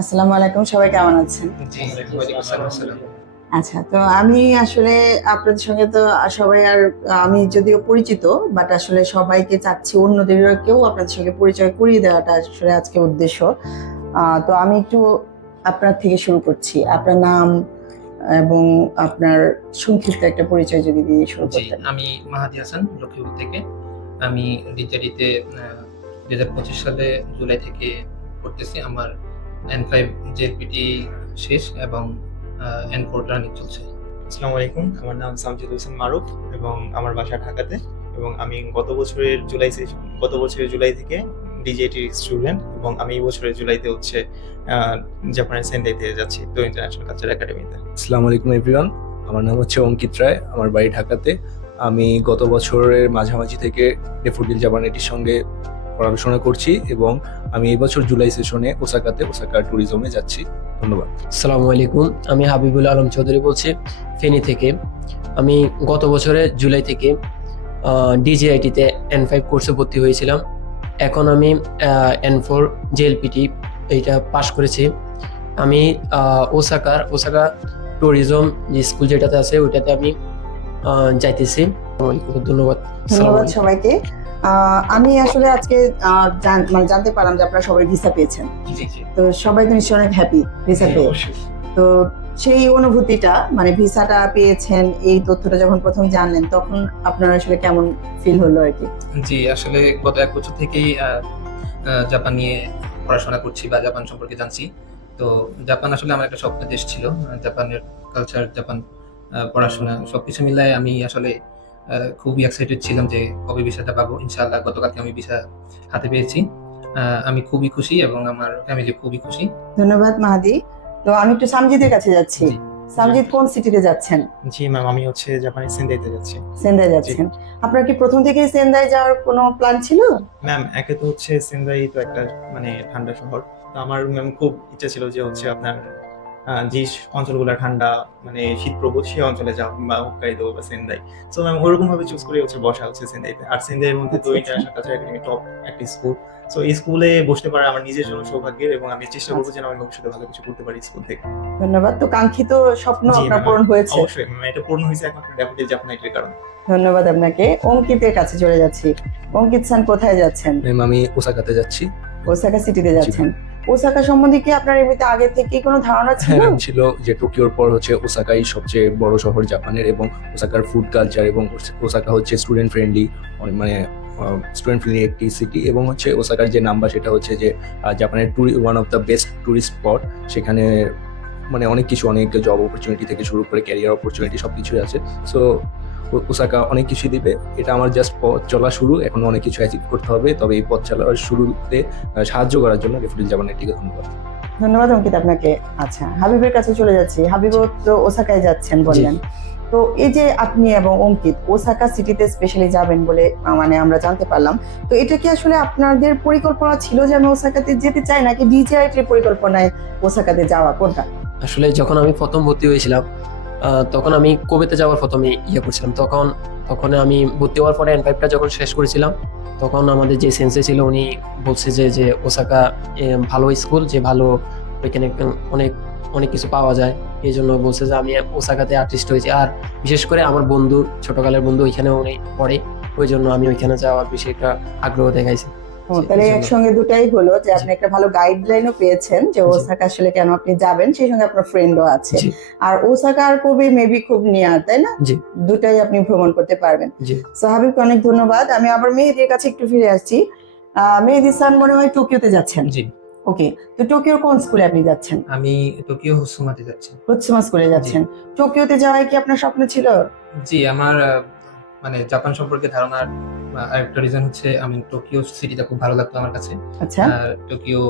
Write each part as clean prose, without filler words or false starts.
আসসালামু আলাইকুম, সবাই কেমন আছেন? জি, ওয়ালাইকুম আসসালাম। আচ্ছা, তো আমি আসলে আপনাদের সঙ্গে তো সবাই আর আমি যদিও পরিচিত, বাট আসলে সবাইকে চাচ্ছি অন্যদেরকেও আপনাদের সঙ্গে পরিচয় করিয়ে দেওয়াটা আসলে আজকে উদ্দেশ্য। তো আমি একটু আপনার থেকে শুরু করছি। আপনার নাম এবং আপনার সংক্ষিপ্ত একটা পরিচয় যদি দিয়ে শুরু জি, করতেন। আমি মাহাদি হাসান লক্ষ্মীপুর থেকে। আমি ডিজারিতে ২০২৫ সালে জুলাই থেকে পড়তেছি। আমার N5 জেএলপিটি শেষ এবং N4 রানিং চলছে। আসসালামু আলাইকুম। আমার নাম সামজিদ হোসেন মারুফ এবং আমার বাসা ঢাকাতে এবং আমি গত বছরের জুলাই থেকে ডিজেটির স্টুডেন্ট এবং আমি এই বছরের জুলাইতে হচ্ছে জাপানের সেন্দাইতে যাচ্ছি তো ইন্টারন্যাশনাল কালচার একাডেমিতে। আসসালামু আলাইকুম এভরিওয়ান। আমার নাম হচ্ছে অঙ্কিত রায়, আমার বাড়ি ঢাকাতে। আমি গত বছরের মাঝামাঝি থেকে ডেফোডিল জাপানেটির সঙ্গে পড়াশোনা করছি এবং আমি এই বছর জুলাই সেশনে ওসাকা ট্যুরিজমে যাচ্ছি। ধন্যবাদ। আসসালামু আলাইকুম, আমি হাবিবুল আলম চৌধুরী বলছি ফেনী থেকে। আমি গত বছরে জুলাই থেকে ডিজিআইটিতে N5 কোর্সে ভর্তি হয়েছিলাম। এখন আমি N4 জেএলপিটি এইটা পাশ করেছি। আমি ওসাকা ট্যুরিজম যে স্কুল যেটাতে আছে ওইটাতে আমি যাইতেছি। ধন্যবাদ। ধন্যবাদ সবাইকে। আমি আসলে আজকে মানে জানতে পারলাম যে আপনারা সবাই ভিসা পেয়েছেন। জি, জি। তো সবাই তো নিশ্চয়ই অনেক হ্যাপি ভিসা পেয়ে। তো সেই অনুভূতিটা মানে ভিসাটা পেয়েছেন, এই তথ্যটা যখন প্রথম জানলেন তখন আপনার আসলে কেমন ফিল হলো আর কি? জি, আসলে গত ১ বছর থেকেই জাপান নিয়ে পড়াশোনা করছি বা জাপান সম্পর্কে জানছি। তো জাপান আসলে আমার একটা স্বপ্নের দেশ ছিল। জাপানের কালচার, জাপান পড়াশোনা সবকিছু মিলায়ে আমি আসলে খুবই এক্সাইটেড ছিলাম যে কবে ভিসাটা পাবো। ইনশাআল্লাহ গতকালকে আমি ভিসা হাতে পেয়েছি। আমি খুবই খুশি এবং আমার ফ্যামিলি খুবই খুশি। ধন্যবাদ মাহাদি। তো আমি একটু সামজিদের কাছে যাচ্ছি। জি। সামজিদ কোন সিটিতে যাচ্ছেন? জি ম্যাম, আমি হচ্ছে জাপানের সেন্দাইতে যাচ্ছি। সেন্দাই যাচ্ছেন। আপনার কি প্রথম থেকেই সেন্দাই যাওয়ার কোনো প্ল্যান ছিল? ম্যাম, একে তো হচ্ছে সেন্দাই তো একটা মানে ঠান্ডা শহর। তো আমার ম্যাম খুব ইচ্ছা ছিল যে হচ্ছে আপনার যে অঞ্চলগুলো ঠান্ডা মানে শীতপ্রবণ সেই অঞ্চলে যাওয়া কিংবা হোক্কাইদো বা সেন্দাই। সো ম্যাম ওরকম ভাবে চুজ করে হচ্ছে বসা হচ্ছে সেন্দাইতে। আর সেন্দাইয়ের মধ্যে তো আচ্ছা, ইন্টারন্যাশনাল কালচার একাডেমি টপ একটি স্কুল। সো এই স্কুলে বসতে পারা আমার নিজের জন্য সৌভাগ্যের এবং আমি চেষ্টা করবো যেন আমি ভবিষ্যতে ভালো কিছু করতে পারি স্কুল থেকে। ধন্যবাদ। তো কাঙ্ক্ষিত স্বপ্ন জি আপনার ম্যাম, পূরণ হয়েছে। অবশ্যই ম্যাম, এটা পূর্ণ হয়েছে একমাত্র ড্যাফোডিল জাপানাইটের কারণে। ধন্যবাদ আপনাকে। অঙ্কিতের কাছে চলে যাচ্ছি। অঙ্কিত স্যার কোথায় যাচ্ছেন? ম্যাম, আমি ওসাকাতে যাচ্ছি। ওসাকা সিটিতে যাচ্ছেন। ওসাকা সম্বন্ধে কি আপনার এমনিতে আগে থেকে কোনো ধারণা ছিল? হ্যাঁ ম্যাম, ছিল যে টোকিওর পর হচ্ছে ওসাকাই সবচেয়ে বড় শহর জাপানের এবং ওসাকার ফুড কালচার এবং ওসাকা হচ্ছে স্টুডেন্ট ফ্রেন্ডলি, মানে স্টুডেন্ট ফ্রেন্ডলি একটি সিটি এবং হচ্ছে ওসাকার যে নাম্বার সেটা হচ্ছে যে জাপানের one of the best tourist spot. সেখানে মানে অনেক কিছু, অনেক জব অপরচুনিটি থেকে শুরু করে ক্যারিয়ার অপরচুনিটি সব কিছুই আছে। সো ওসাকা অনেক কিছু দিবে। এটা আমার জাস্ট পথ চলা শুরু, এখন অনেক কিছু অ্যাচিভ করতে হবে। তবে এই পথ চলার শুরুতে সাহায্য করার জন্য ডেফোডিল জাপানেটিকে ধন্যবাদ। ধন্যবাদ অঙ্কিত আপনাকে। আচ্ছা, হাবিবের কাছে চলে যাচ্ছি। হাবিবও তো ওসাকায় যাচ্ছেন বললেন। তো এই যে আপনি এবং অঙ্কিত ওসাকা সিটিতে স্পেশালি যাবেন বলে মানে আমরা জানতে পারলাম। তো এটা কি আসলে আপনাদের পরিকল্পনা ছিল যে আমি ওসাকাতে যেতে চাই, নাকি ডিজিআইটির পরিকল্পনায় ওসাকাতে যাওয়া, কোনটা? আসলে যখন আমি প্রথম ভর্তি হয়েছিলাম তখন আমি কোবেতে যাওয়ার প্রথমে করছিলাম। তখন আমি ভর্তি হওয়ার পরে N5টা যখন শেষ করেছিলাম তখন আমাদের যে সেন্সে ছিল উনি বলছে যে ওসাকা ভালো স্কুল, যে ভালো ওইখানে অনেক অনেক কিছু পাওয়া যায়। এই জন্য বলছে যে আমি ওসাকাতে আর্টিস্ট হয়েছি। আর বিশেষ করে আমার বন্ধু, ছোটকালের বন্ধু ওইখানে উনি পড়ে, ওই জন্য আমি ওইখানে যাওয়ার বেশি একটা আগ্রহ দেখাইছি। তাহলে এজন্য। একসঙ্গে দুটাই হলো যে আপনি একটা ভালো গাইডলাইনও পেয়েছেন যে জি। ওসাকা আসলে কেন আপনি যাবেন, সেই সঙ্গে আপনার ফ্রেন্ডও আছে। জি আর ওসাকা আর কোবে মেবি খুব নিয়ার, তাই না? জি দুটাই আপনি ভ্রমণ করতে পারবেন। জি সো হাবিবকে অনেক ধন্যবাদ। আমি আবার মেহেদির কাছে একটু ফিরে আসছি। মেহেদি স্যার মনে হয় টোকিওতে যাচ্ছেন। জি, ওকে, তো টোকিওর কোন স্কুলে আপনি যাচ্ছেন? আমি টোকিও হোসুমাতে যাচ্ছি। হোৎসুমা স্কুলে যাচ্ছেন। টোকিওতে যাওয়াই কি আপনার স্বপ্ন ছিল? জি, আমার মানে জাপান সম্পর্কে ধারণার আরেকটা রিজন হচ্ছে আমি টোকিও সিটিটা খুব ভালো লাগতো আমার কাছে। আচ্ছা, টোকিও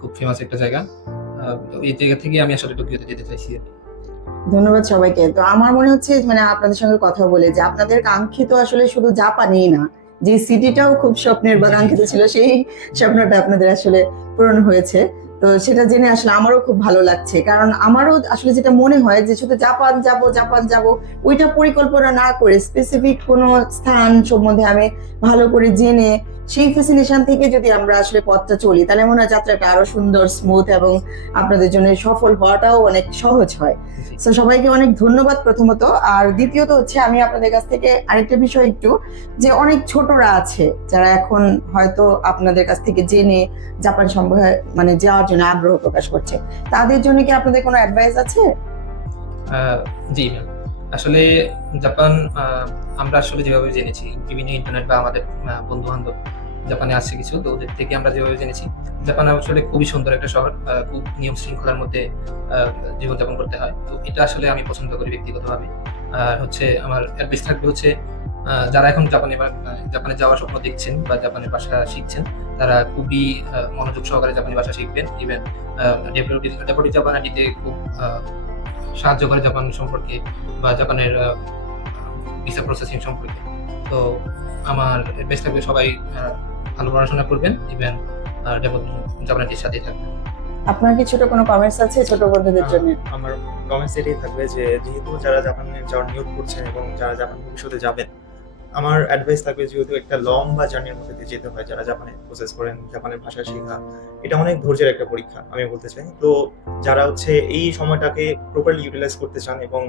খুব ফেমাস একটা জায়গা। তো এই জায়গা থেকে আমি আসলে টোকিওতে যেতে চাইছি আরকি। ধন্যবাদ সবাইকে। তো আমার মনে হচ্ছে মানে আপনাদের সঙ্গে কথা বলে যে আপনাদের কাঙ্ক্ষিত আসলে শুধু জাপানই না, যে সিটিটাও খুব স্বপ্নের বা জি, জি। কাঙ্ক্ষিত ছিল, সেই স্বপ্নটা আপনাদের আসলে পূরণ হয়েছে। তো সেটা জেনে আসলে আমারও খুব ভালো লাগছে, কারণ আমারও আসলে যেটা মনে হয় যে শুধু জাপান যাব ওইটা পরিকল্পনা না করে স্পেসিফিক কোনো স্থান সম্বন্ধে আমি ভালো করে জেনে সেই ফ্যাসিনেশন থেকে যদি আমরা আসলে পথটা চলি, তাহলে মনে হয় যাত্রাটা আরো সুন্দর, স্মুথ এবং আপনাদের জন্য সফল হওয়াটাও অনেক সহজ হয়। জি। তো সবাইকে অনেক ধন্যবাদ প্রথমত। আর দ্বিতীয়ত হচ্ছে আমি আপনাদের কাছ থেকে আরেকটা বিষয় একটু, যে অনেক ছোটরা আছে যারা এখন হয়তো আপনাদের কাছ থেকে জেনে জাপান সম্বন্ধে মানে যাওয়ার জন্য আগ্রহ প্রকাশ করছে, তাদের জন্য কি আপনাদের কোনো অ্যাডভাইস আছে? জি ম্যাম, আসলে জাপান আমরা আসলে যেভাবে জেনেছি বিভিন্ন ইন্টারনেট বা আমাদের বন্ধু বান্ধব জাপানে আছে কিছু, তো ওদের থেকে আমরা যেভাবে জেনেছি জাপান আসলে খুবই সুন্দর একটা শহর, খুব নিয়ম শৃঙ্খলার মধ্যে জীবনযাপন করতে হয়। তো এটা আসলে আমি পছন্দ করি ব্যক্তিগতভাবে। আর হচ্ছে আমার অ্যাডভাইস থাকবে হচ্ছে যারা এখন জাপানে যাওয়ার স্বপ্ন দেখছেন বা জাপানের ভাষা শিখছেন, তারা খুবই মনোযোগ সহকারে জাপানি ভাষা শিখবেন। ইভেন ডেপুটি জাপানিতে খুব সাহায্য করে জাপান সম্পর্কে বা জাপানের ভিসা প্রসেসিং সম্পর্কে। তো আমার অ্যাডভাইস থাকবে সবাই ভালো পড়াশোনা করবেন, ইভেন জাপানের সাথেই থাকবেন। আপনার কি ছোট কোনো কমেন্টস আছে ছোট বন্ধুদের জন্য? আমার কমেন্টস এটাই থাকবে যে যেহেতু যারা জাপানে যাওয়ার নিয়োগ করছেন এবং যারা জাপান ভবিষ্যতে যাবেন, আমার অ্যাডভাইস থাকবে যেহেতু একটা লম্বা জার্নির মধ্যে দিয়ে যেতে হয়, যারা জাপানে প্রসেস করেন, জাপানের ভাষা শেখা এটা অনেক ধৈর্যের একটা পরীক্ষা আমি বলতে চাই। তো যারা হচ্ছে এই সময়টাকে প্রপারলি ইউটিলাইজ করতে চান এবং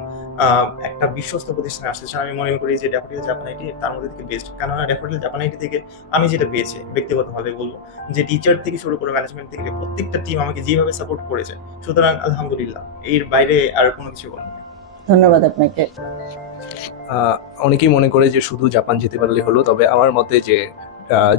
একটা বিশ্বস্ত প্রতিষ্ঠানে আসতে চান, আমি মনে করি যে ড্যাফোডিল জাপান আইটি তার মধ্যে থেকে বেস্ট। কেননা ড্যাফোডিল জাপান আইটি থেকে আমি যেটা পেয়েছি ব্যক্তিগতভাবে বলবো যে টিচার থেকে শুরু করে ম্যানেজমেন্ট থেকে প্রত্যেকটা টিম আমাকে যেভাবে সাপোর্ট করেছে, সুতরাং আলহামদুলিল্লাহ, এর বাইরে আর কোনো কিছু বলার নেই। ধন্যবাদ আপনাকে। অনেকেই মনে করে যে শুধু জাপান যেতে পারলে হলো, তবে আমার মতে যে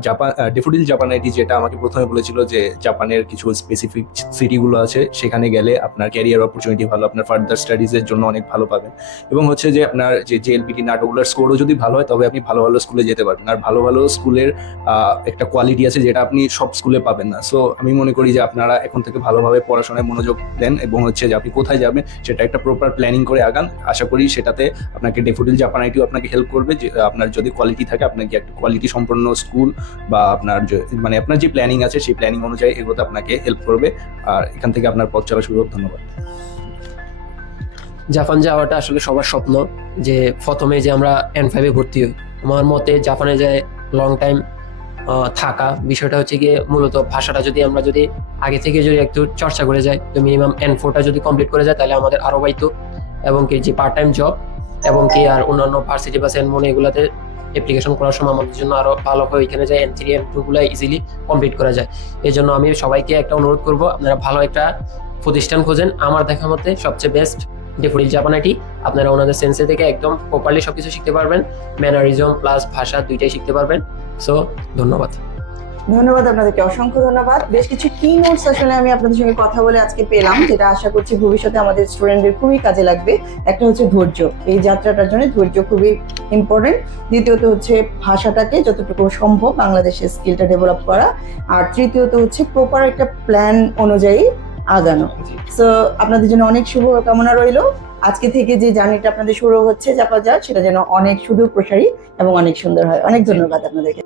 জাপান ডেফোডিল জাপান আইটি যেটা আমাকে প্রথমে বলেছিল যে জাপানের কিছু স্পেসিফিক সিটিগুলো আছে, সেখানে গেলে আপনার ক্যারিয়ার অপরচুনিটি ভালো, আপনার ফার্দার স্টাডিজের জন্য অনেক ভালো পাবেন। এবং হচ্ছে যে আপনার যে জেএলপিটি নাটকগুলোর স্কোরও যদি ভালো হয়, তবে আপনি ভালো ভালো স্কুলে যেতে পারবেন। আর ভালো ভালো স্কুলের একটা কোয়ালিটি আছে যেটা আপনি সব স্কুলে পাবেন না। সো আমি মনে করি যে আপনারা এখন থেকে ভালোভাবে পড়াশোনায় মনোযোগ দেন এবং হচ্ছে যে আপনি কোথায় যাবেন সেটা একটা প্রপার প্ল্যানিং করে আগান। আশা করি সেটাতে আপনাকে ডেফোডিল জাপান আইটিও আপনাকে হেল্প করবে, যে আপনার যদি কোয়ালিটি থাকে আপনাকে একটা কোয়ালিটি সম্পন্ন স্কুল বা আপনার মানে আপনার যে প্ল্যানিং আছে সেই প্ল্যানিং অনুযায়ী এগোতে আপনাকে হেল্প করবে। আর এখান থেকে আপনার পথ চলা শুরু হোক। ধন্যবাদ। জাপান যাওয়াটা আসলে সবার স্বপ্ন, যে প্রথমে যে আমরা N5 ভর্তি হই। আমার মতে জাপানে যায় লং টাইম থাকা বিষয়টা হচ্ছে গিয়ে মূলত ভাষাটা যদি আমরা আগে থেকে একটু চর্চা করে যাই, তো মিনিমাম N4টা যদি কমপ্লিট করে যায় তাহলে আমাদের আরো বাইতো, এবং কি যে পার্ট টাইম জব এবং কি আর অন্যান্য ভার্সিটি বা সেনমন এগুলাতে অ্যাপ্লিকেশন করার সময় আমাদের জন্য আরো ভালো হয়, এখানে যায় N3 N2 গুলা ইজিলি কমপ্লিট করা যায়। এই জন্য আমি সবাইকে একটা অনুরোধ করবো, আপনারা ভালো একটা প্রতিষ্ঠান খোঁজেন। আমার দেখা মতে সবচেয়ে বেস্ট ডেফোডিল জাপান আইটি। আপনারা ওনাদের সেন্সে থেকে একদম প্রপারলি সবকিছু শিখতে পারবেন, ম্যানারিজম প্লাস ভাষা দুইটাই শিখতে পারবেন। সো ধন্যবাদ। ধন্যবাদ আপনাদেরকে, অসংখ্য ধন্যবাদ। বেশ কিছু কি নোটস আসলে আমি আপনাদের সঙ্গে কথা বলে আজকে পেলাম, যেটা আশা করছি ভবিষ্যতে আমাদের স্টুডেন্টদের খুবই কাজে লাগবে। একটা হচ্ছে ধৈর্য, এই যাত্রাটার জন্য ধৈর্য খুবই ইম্পর্টেন্ট। দ্বিতীয়ত হচ্ছে ভাষাটাকে যতটুকু সম্ভব বাংলাদেশের স্কিলটা ডেভেলপ করা। আর তৃতীয়ত হচ্ছে প্রপার একটা প্ল্যান অনুযায়ী আগানো। সো আপনাদের জন্য অনেক শুভকামনা রইল। আজকে থেকে যে জার্নিটা আপনাদের শুরু হচ্ছে জাপান যাওয়ার, সেটা যেন অনেক সুদূর প্রসারী এবং অনেক সুন্দর হয়। অনেক ধন্যবাদ আপনাদেরকে।